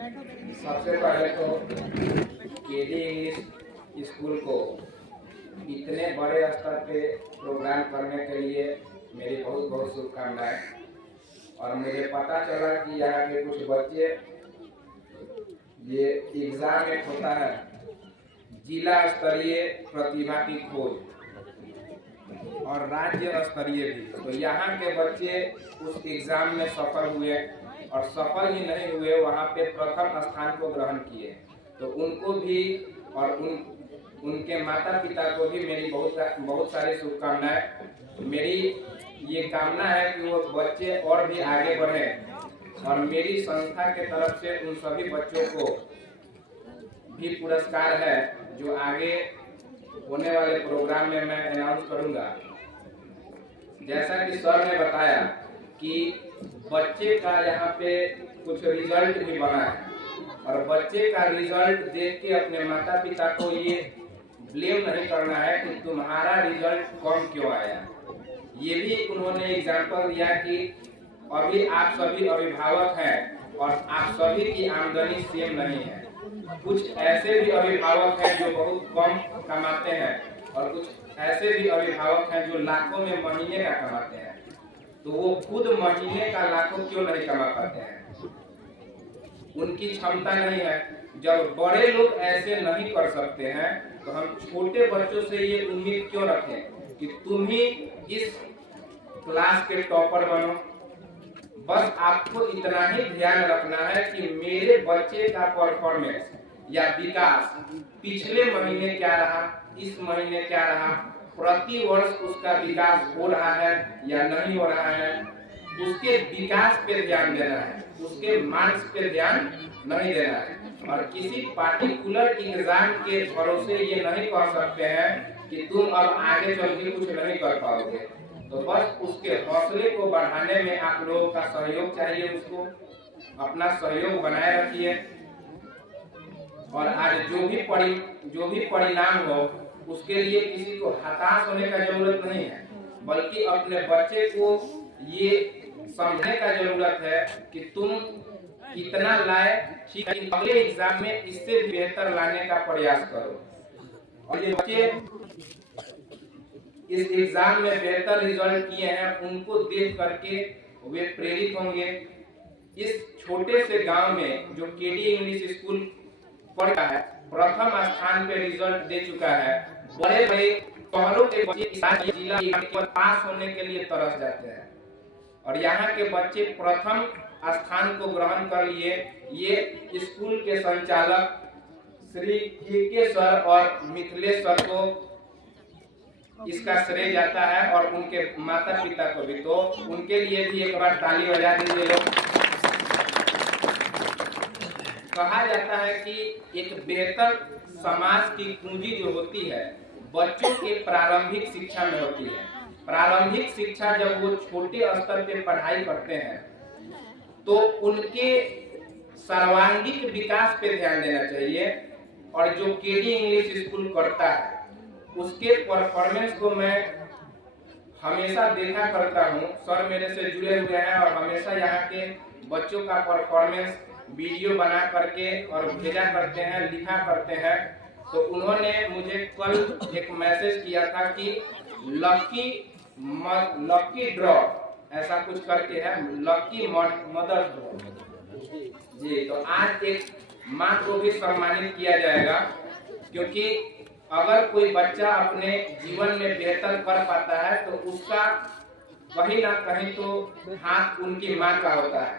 सबसे पहले तो केडी इंग्लिश स्कूल को इतने बड़े स्तर पे प्रोग्राम करने के लिए मेरी बहुत बहुत शुभकामनाएं। और मुझे पता चला कि यहाँ के कुछ बच्चे ये एग्जाम एक होता है जिला स्तरीय प्रतिभा की खोज और राज्य स्तरीय भी, तो यहाँ के बच्चे उस एग्जाम में सफल हुए और सफल ही नहीं हुए, वहाँ पे प्रथम स्थान को ग्रहण किए। तो उनको भी और उनके माता पिता को भी मेरी बहुत सारी शुभकामनाएं। मेरी ये कामना है कि वो बच्चे और भी आगे बढ़ें और मेरी संस्था के तरफ से उन सभी बच्चों को भी पुरस्कार है जो आगे होने वाले प्रोग्राम में मैं अनाउंस करूंगा। जैसा कि सर ने बताया कि बच्चे का यहाँ पे कुछ रिजल्ट भी बना है और बच्चे का रिजल्ट देख के अपने माता पिता को ये ब्लेम नहीं करना है कि तुम्हारा रिजल्ट कम क्यों आया। ये भी उन्होंने एग्जाम्पल दिया कि अभी आप सभी अभिभावक हैं और आप सभी की आमदनी सेम नहीं है। कुछ ऐसे भी अभिभावक हैं जो बहुत कम कमाते हैं और कुछ ऐसे भी अभिभावक हैं जो लाखों में महीने का कमाते हैं। तो वो खुद महीने का लाखों क्यों नहीं कमा पाते हैं, उनकी क्षमता नहीं है। जब बड़े लोग ऐसे नहीं कर सकते हैं तो हम छोटे बच्चों से ये उम्मीद क्यों रखें कि तुम ही इस क्लास के टॉपर बनो। बस आपको इतना ही ध्यान रखना है कि मेरे बच्चे का परफॉर्मेंस या विकास पिछले महीने क्या रहा, इस महीने क्या रहा, प्रति वर्ष उसका विकास हो रहा है या नहीं हो रहा है। उसके विकास पे ध्यान देना है, उसके मार्क्स पे ध्यान नहीं देना है। और किसी पार्टिकुलर एग्जाम के भरोसे ये नहीं कह सकते हैं कि तुम अब आगे चल के कुछ नहीं कर पाओगे। तो बस उसके हौसले को बढ़ाने में आप लोगों का सहयोग चाहिए। उसको अपना सहयोग बनाए रखिए और आज जो भी परिणाम हो उसके लिए किसी को हताश होने का जरूरत नहीं है, बल्कि अपने बच्चे को ये समझने का जरूरत है कि तुम कितना लाए, ठीक है, अगले एग्जाम में इससे भी बेहतर लाने का प्रयास करो। और ये बच्चे इस एग्जाम में बेहतर रिजल्ट किए हैं, उनको देख करके वे प्रेरित होंगे। इस छोटे से गांव में जो केडी इंग्लिश स्कूल पढ़ा है, प्रथम स्थान पे रिजल्ट दे चुका है। बड़े बड़े शहरों के बच्चे जिला पर पास होने के लिए तरस जाते हैं और यहाँ के बच्चे प्रथम स्थान को ग्रहण कर लिए। ये स्कूल के संचालक श्री के सर और मिथिलेश सर को इसका श्रेय जाता है और उनके माता पिता को भी। तो उनके लिए भी एक बार ताली बजा दीजिए लोग। कहा जाता है कि एक बेहतर समाज की पूंजी जो होती है बच्चों के प्रारंभिक शिक्षा में होती है। प्रारंभिक शिक्षा जब वो छोटे स्तर पे पढ़ाई करते हैं तो उनके सर्वांगीण विकास पे ध्यान देना चाहिए। और जो केडी इंग्लिश स्कूल करता है उसके परफॉर्मेंस को मैं हमेशा देखा करता हूँ। सर मेरे से जुड़े हुए हैं और हमेशा यहाँ के बच्चों का परफॉर्मेंस वीडियो बना करके और भेजा करते हैं, लिखा करते हैं। तो उन्होंने मुझे कल एक मैसेज किया था कि लकी ड्रॉ ऐसा कुछ करके है, लकी मदर्स ड्रॉ जी। तो आज एक माँ को भी सम्मानित किया जाएगा, क्योंकि अगर कोई बच्चा अपने जीवन में बेहतर कर पाता है तो उसका कहीं ना कहीं तो हाथ उनकी माँ का होता है,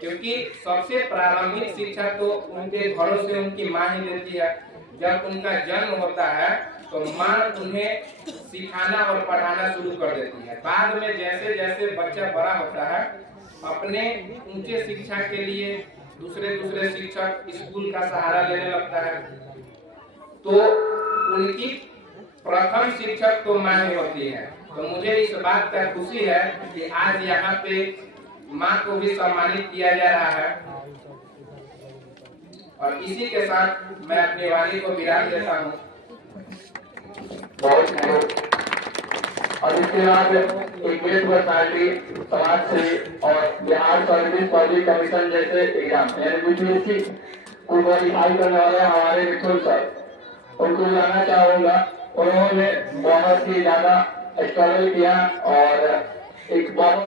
क्योंकि सबसे प्रारंभिक शिक्षा तो उनके घरों से उनकी माँ ही देती है। जब उनका जन्म होता है तो माँ उन्हें सिखाना और पढ़ाना शुरू कर देती है। बाद में जैसे जैसे बच्चा बड़ा होता है अपने ऊंचे शिक्षा के लिए दूसरे शिक्षक स्कूल का सहारा लेने लगता है। तो उनकी प्रथम शिक्षक तो माँ ही होती है। तो मुझे इस बात का खुशी है कि आज यहाँ पे माँ को भी सम्मानित किया जा रहा है। और इसी के साथ मैं अपनी वाणी को विराम देता हूँ। बहुत और इसके बाद एक गेस्ट पर्सनालिटी, समाज सेवी और बिहार सर्विस पब्लिक कमीशन जैसे एग्जाम यानी बीपीएससी को क्वालिफाई करने वाले हमारे मिथुन सर, उनको बुलाना चाहूंगा। उन्होंने बहुत ही ज्यादा स्ट्रगल किया और एक बहुत